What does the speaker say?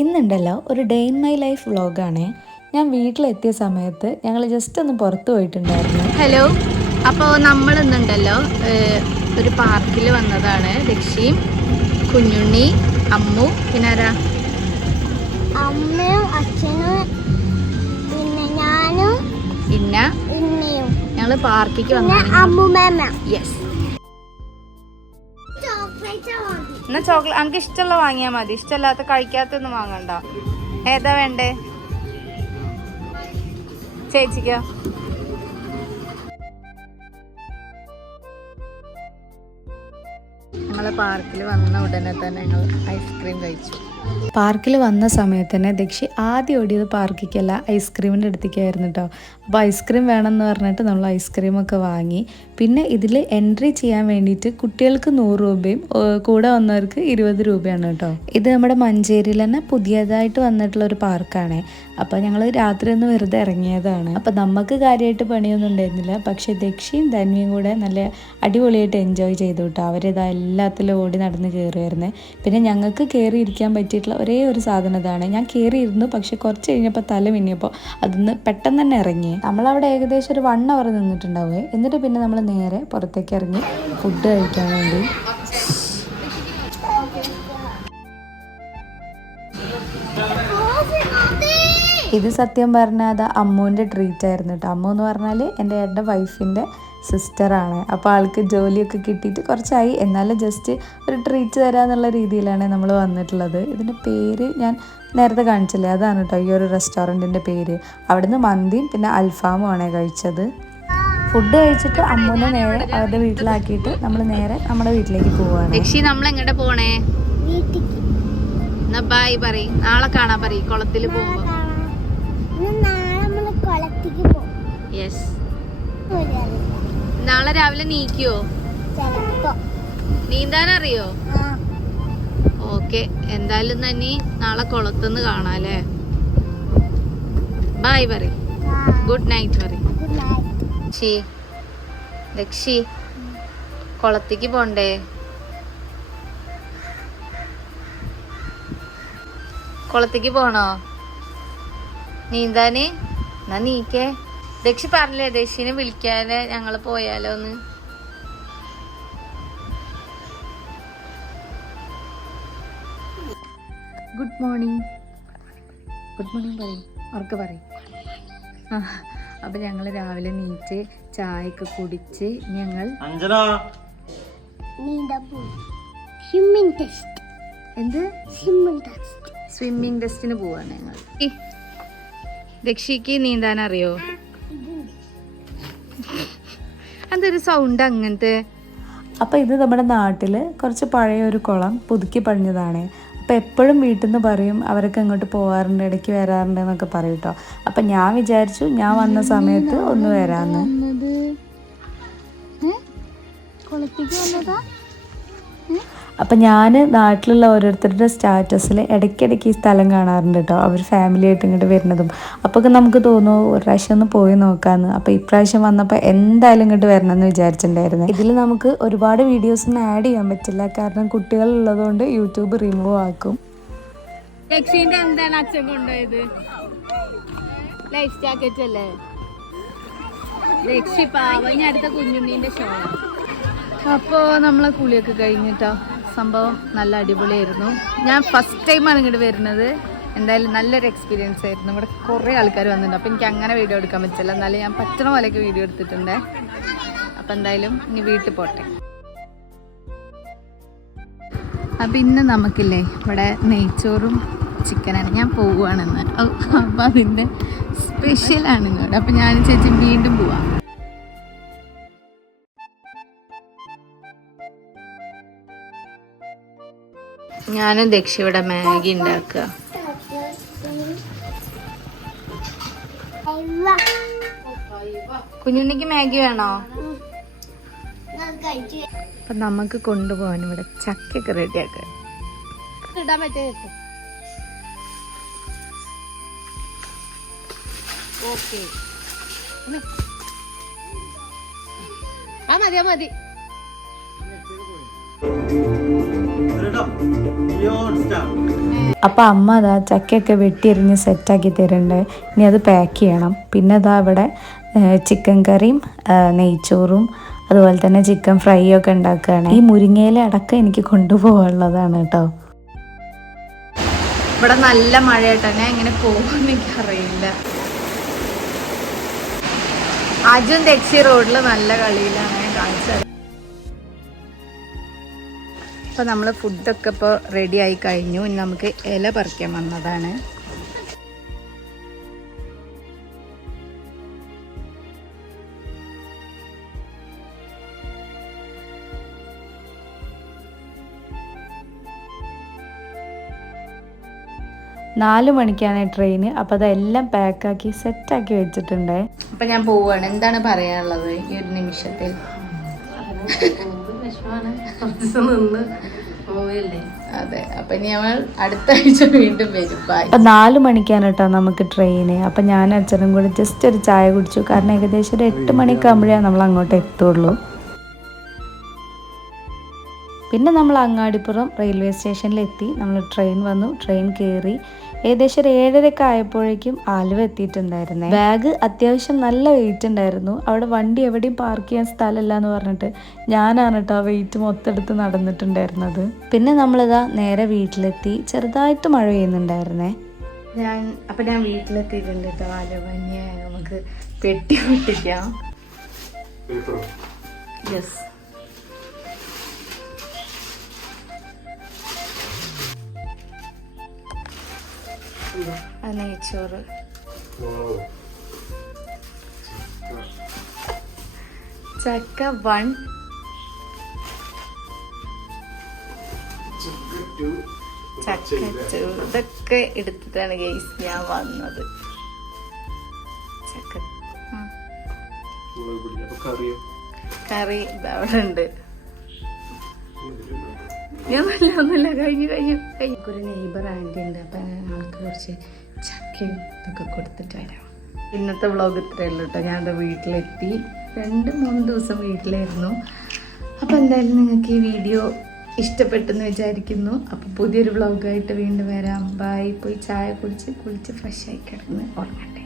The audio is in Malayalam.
ഇന്നുണ്ടല്ലോ ഒരു ഡേ ഇൻ മൈ ലൈഫ് വ്ളോഗാണ്. ഞാൻ വീട്ടിലെത്തിയ സമയത്ത് ഞങ്ങൾ ജസ്റ്റ് ഒന്ന് പുറത്ത് പോയിട്ടുണ്ടായിരുന്നു. ഹലോ, അപ്പോൾ നമ്മൾ ഇന്നുണ്ടല്ലോ ഒരു പാർക്കിൽ വന്നതാണ്. ദക്ഷിയും കുഞ്ഞുണ്ണി, അമ്മു, പിന്നെ ആരാ, അമ്മയും അച്ഛനും പിന്നെ ഞാനും ഇന്നയും ഞങ്ങൾ പാർക്കിക്ക് വന്നതാണ്. യെസ്, എന്നാ ചോക്ലേറ്റ് നമുക്ക് ഇഷ്ടമുള്ള വാങ്ങിയാൽ മതി, ഇഷ്ടമല്ലാത്ത കഴിക്കാത്തൊന്നും വാങ്ങണ്ട. ഏതാ വേണ്ടേ ചേച്ചിക്കോ? ഞങ്ങൾ പാർക്കിൽ വന്ന ഉടനെ തന്നെ ഞങ്ങൾ ഐസ്ക്രീം കഴിച്ചു. പാർക്കിൽ വന്ന സമയത്ത് തന്നെ ദക്ഷി ആദ്യം ഓടിയത് പാർക്കിക്കല്ല, ഐസ്ക്രീമിൻ്റെ അടുത്തേക്കായിരുന്നു കേട്ടോ. അപ്പോൾ ഐസ്ക്രീം വേണമെന്ന് പറഞ്ഞിട്ട് നമ്മൾ ഐസ്ക്രീമൊക്കെ വാങ്ങി. പിന്നെ ഇതിൽ എൻട്രി ചെയ്യാൻ വേണ്ടിയിട്ട് കുട്ടികൾക്ക് 100 രൂപയും കൂടെ വന്നവർക്ക് 20 രൂപയാണ് കേട്ടോ. ഇത് നമ്മുടെ മഞ്ചേരിയിൽ തന്നെ പുതിയതായിട്ട് വന്നിട്ടുള്ള ഒരു പാർക്കാണ്. അപ്പോൾ ഞങ്ങൾ രാത്രി ഒന്ന് വെറുതെ ഇറങ്ങിയതാണ്. അപ്പോൾ നമുക്ക് കാര്യമായിട്ട് പണിയൊന്നും ഉണ്ടായിരുന്നില്ല. പക്ഷേ ദക്ഷിയും ധന്യയും കൂടെ നല്ല അടിപൊളിയായിട്ട് എൻജോയ് ചെയ്തു കേട്ടോ. അവരിതാ എല്ലാത്തിലും ഓടി നടന്ന് കയറിയായിരുന്നേ. പിന്നെ ഞങ്ങൾക്ക് കയറി ഇരിക്കാൻ പറ്റിയിട്ടുള്ള ഒരേ ഒരു സാധനം ഇതാണ്. ഞാൻ കയറിയിരുന്നു, പക്ഷെ കുറച്ച് കഴിഞ്ഞപ്പോൾ തല മിന്നിയപ്പോൾ അതിന്ന് പെട്ടെന്ന് തന്നെ ഇറങ്ങി. നമ്മളവിടെ ഏകദേശം ഒരു 1 അവർ നിന്നിട്ടുണ്ടാവുക. എന്നിട്ട് പിന്നെ നമ്മൾ നേരെ പുറത്തേക്ക് ഇറങ്ങി ഫുഡ് കഴിക്കാൻ വേണ്ടി. ഇത് സത്യം പറഞ്ഞാൽ അത് അമ്മുവിൻ്റെ ട്രീറ്റ് ആയിരുന്നു കേട്ടോ. അമ്മു എന്ന് പറഞ്ഞാൽ എൻ്റെ ഏട്ടൻ്റെ വൈഫിൻ്റെ സിസ്റ്ററാണ്. അപ്പോൾ ആൾക്ക് ജോലിയൊക്കെ കിട്ടിയിട്ട് കുറച്ചായി, എന്നാലും ജസ്റ്റ് ഒരു ട്രീറ്റ് തരാമെന്നുള്ള രീതിയിലാണ് നമ്മൾ വന്നിട്ടുള്ളത്. ഇതിൻ്റെ പേര് ഞാൻ നേരത്തെ കാണിച്ചില്ലേ, അതാണ് കേട്ടോ ഈ ഒരു റെസ്റ്റോറൻറ്റിൻ്റെ പേര്. അവിടുന്ന് മന്തിയും പിന്നെ അൽഫാമും ആണ് കഴിച്ചത്. ഫുഡ് കഴിച്ചിട്ട് അമ്മൂനെ നേരെ അവരുടെ വീട്ടിലാക്കിയിട്ട് നമ്മൾ നേരെ നമ്മുടെ വീട്ടിലേക്ക് പോവുകയാണ്. ദക്ഷി, നമ്മൾ എങ്ങോട്ട് പോണേ? ബൈ പറയ്, നാളെ കാണാൻ പറയ്, കുളത്തിൽ പോകുമ്പോ. യെസ്, നാളെ രാവിലെ നീക്കോ? നീന്താൻ അറിയോ? ഓക്കെ, എന്തായാലും തന്നെ നാളെ കുളത്തുനിന്ന് കാണാല്ലേ. ബൈ പറയ്, ഗുഡ് നൈറ്റ് പറയ്. ദക്ഷി, കുളത്തേക്ക് പോണ്ടേ? കുളത്തേക്ക് പോണോ നീന്താന്? എന്നാ നീക്കേ. ദക്ഷി പറഞ്ഞില്ലേ ദക്ഷിനെ വിളിക്കാതെ ഞങ്ങള് പോയാലോ ഒന്ന്. Good morning. ഗുഡ് മോർണിംഗ് പറയും, അവർക്ക് പറയും. അപ്പം ഞങ്ങൾ രാവിലെ നീറ്റ് ചായയൊക്കെ കുടിച്ച് ഞങ്ങൾ സ്വിമ്മിങ് ടെസ്റ്റിന് പോവാണ് ഞങ്ങൾ. ദക്ഷിക്ക് നീന്താൻ അറിയോ? അതൊരു സൗണ്ട് അങ്ങനത്തെ. അപ്പോൾ ഇത് നമ്മുടെ നാട്ടിൽ കുറച്ച് പഴയ ഒരു കുളം പുതുക്കി പണിഞ്ഞതാണ്. അപ്പോൾ എപ്പോഴും വീട്ടിൽ നിന്ന് പറയും അവരൊക്കെ ഇങ്ങോട്ട് പോകാറുണ്ട്, ഇടയ്ക്ക് വരാറുണ്ട് എന്നൊക്കെ പറയും കേട്ടോ. അപ്പം ഞാൻ വിചാരിച്ചു ഞാൻ വന്ന സമയത്ത് ഒന്ന് വരാമെന്ന്. അപ്പം ഞാൻ നാട്ടിലുള്ള ഓരോരുത്തരുടെ സ്റ്റാറ്റസിൽ ഇടയ്ക്കിടയ്ക്ക് ഈ സ്ഥലം കാണാറുണ്ട് കേട്ടോ. അവർ ഫാമിലി ആയിട്ട് ഇങ്ങോട്ട് വരുന്നതും. അപ്പോൾ നമുക്ക് തോന്നുന്നു ഒരു പ്രാവശ്യം ഒന്ന് പോയി നോക്കാമെന്ന്. അപ്പോൾ ഇപ്രാവശ്യം വന്നപ്പോൾ എന്തായാലും ഇങ്ങോട്ട് വരണമെന്ന് വിചാരിച്ചിട്ടുണ്ടായിരുന്നു. ഇതിൽ നമുക്ക് ഒരുപാട് വീഡിയോസൊന്നും ആഡ് ചെയ്യാൻ പറ്റില്ല, കാരണം കുട്ടികളുള്ളതുകൊണ്ട് യൂട്യൂബ് റിമൂവ് ആക്കും. ദക്ഷിന്റെ എന്താണ് അച്ഛൻ കൊണ്ടുപോയത്? ലൈഫ് ജാക്കറ്റ് അല്ലേ? ദക്ഷി പാവം, ഇനി അടുത്ത കുഞ്ഞുണ്ണീന്റെ ഷോ. അപ്പോൾ നമ്മളെ കുളിയൊക്കെ കഴിഞ്ഞിട്ടോ. സംഭവം നല്ല അടിപൊളിയായിരുന്നു. ഞാൻ ഫസ്റ്റ് ടൈമാണ് ഇങ്ങോട്ട് വരുന്നത്. എന്തായാലും നല്ലൊരു എക്സ്പീരിയൻസ് ആയിരുന്നു. ഇവിടെ കുറേ ആൾക്കാർ വന്നിട്ടുണ്ട്. അപ്പോൾ എനിക്ക് അങ്ങനെ വീഡിയോ എടുക്കാൻ പറ്റില്ല, എന്നാലും ഞാൻ പറ്റണ പോലെയൊക്കെ വീഡിയോ എടുത്തിട്ടുണ്ട്. അപ്പം എന്തായാലും ഇനി വീട്ടിൽ പോട്ടെ. അപ്പം ഇന്ന് നമുക്കില്ലേ ഇവിടെ നെയ്ച്ചോറും ചിക്കനാണ്. ഞാൻ പോവുകയാണെന്ന്. അപ്പം അതിൻ്റെ സ്പെഷ്യലാണ് ഇങ്ങോട്ട്. അപ്പം ഞാൻ ചേച്ചി വീണ്ടും പോവാം. ഞാനും ദക്ഷി ഇവിടെ മാഗി ഉണ്ടാക്കുക. കുഞ്ഞുണ്ണിക്ക് മാഗി വേണോ? അപ്പൊ നമുക്ക് കൊണ്ടുപോകാൻ ഇവിടെ ചക്കയൊക്കെ റെഡിയാക്കുക. ഇടാൻ പറ്റിയ ഓക്കെ, മതി. Beyond stuff. അപ്പോൾ അമ്മ അതാ ചക്കയൊക്കെ വെട്ടിയെറിഞ്ഞ് സെറ്റാക്കി തരുന്നുണ്ട്. ഇനി അത് പാക്ക് ചെയ്യണം. പിന്നെ അതാ ഇവിടെ ചിക്കൻ കറിയും നെയ്ച്ചോറും അതുപോലെ തന്നെ ചിക്കൻ ഫ്രൈ ഒക്കെ ഉണ്ടാക്കുകയാണ്. ഈ മുരിങ്ങയില അടക്കം എനിക്ക് കൊണ്ടുപോകാനുള്ളതാണ് കേട്ടോ. ഇവിടെ നല്ല മഴയായിട്ടാ, ഞാൻ എങ്ങനെ പോകുമെന്ന് എനിക്കറിയില്ല. അജുൻ ദക്ഷി റോഡിൽ നല്ല കളിയിലാണ് ഞാൻ കാണിച്ചത്. അപ്പോൾ നമ്മൾ ഫുഡൊക്കെ ഇപ്പോൾ റെഡി ആയി കഴിഞ്ഞു. ഇനി നമുക്ക് ഇല പറിക്കാൻ വന്നതാണ്. നാല് മണിക്കാണ് ട്രെയിന്. അപ്പോൾ അതെല്ലാം പാക്കാക്കി സെറ്റാക്കി വെച്ചിട്ടുണ്ട്. അപ്പം ഞാൻ പോവുകയാണ്. എന്താണ് പറയാനുള്ളത് ഈ ഒരു നിമിഷത്തിൽ? അതെ, അപ്പം ഇനി നമ്മൾ അടുത്ത ആഴ്ച വീണ്ടും വരും. അപ്പം 4 മണിക്കാണ് കേട്ടോ നമുക്ക് ട്രെയിന്. അപ്പം ഞാൻ അച്ഛനും കൂടി ജസ്റ്റ് ഒരു ചായ കുടിച്ചു. കാരണം ഏകദേശം ഒരു 8 മണിയൊക്കെ ആകുമ്പോഴേ നമ്മൾ അങ്ങോട്ട് എത്തുള്ളൂ. പിന്നെ നമ്മൾ അങ്ങാടിപ്പുറം റെയിൽവേ സ്റ്റേഷനിലെത്തി. നമ്മൾ ട്രെയിൻ വന്നു, ട്രെയിൻ കയറി. ഏകദേശം ഒരു 7:30 ആയപ്പോഴേക്കും ആലുവ എത്തിയിട്ടുണ്ടായിരുന്നേ. ബാഗ് അത്യാവശ്യം നല്ല വെയിറ്റ് ഉണ്ടായിരുന്നു. അവിടെ വണ്ടി എവിടെയും പാർക്ക് ചെയ്യാൻ സ്ഥലമില്ല എന്ന് പറഞ്ഞിട്ട് ഞാനാണ് കേട്ടോ ആ വെയിറ്റ് മൊത്തം എടുത്ത് നടന്നിട്ടുണ്ടായിരുന്നത്. പിന്നെ നമ്മളിതാ നേരെ വീട്ടിലെത്തി. ചെറുതായിട്ട് മഴ പെയ്യുന്നുണ്ടായിരുന്നേ. ഞാൻ വീട്ടിലെത്തിയിട്ടുണ്ട് കേട്ടോ. ആലുവ നമുക്ക് പെട്ടി പൊട്ടിക്കാം. യെസ്, നെയ്ച്ചോറ്, ചക്ക 1, ചക്ക 2. ഇതൊക്കെ എടുത്തിട്ടാണ് ഗൈസ് ഞാൻ വന്നത്. ചക്ക കറി അവിടെ ഉണ്ട്. ഒന്നുമില്ല, കഴിഞ്ഞു. ഒരു നെയ്ബർ ആൻറ്റി ഉണ്ട്. അപ്പം ആൾക്ക് കുറച്ച് ചക്കയും ഇതൊക്കെ കൊടുത്തിട്ട് വരാം. ഇന്നത്തെ വ്ളോഗ് ഇത്രയേ ഉള്ളൂ കേട്ടോ. ഞാൻ വീട്ടിലെത്തി. 2-3 ദിവസം വീട്ടിലായിരുന്നു. അപ്പോൾ എന്തായാലും നിങ്ങൾക്ക് ഈ വീഡിയോ ഇഷ്ടപ്പെട്ടെന്ന് വിചാരിക്കുന്നു. അപ്പോൾ പുതിയൊരു വ്ളോഗായിട്ട് വീണ്ടും വരാം. ബൈ. പോയി ചായ കുടിച്ച് കുളിച്ച് ഫ്രഷായി കിടന്ന് ഉറങ്ങട്ടെ.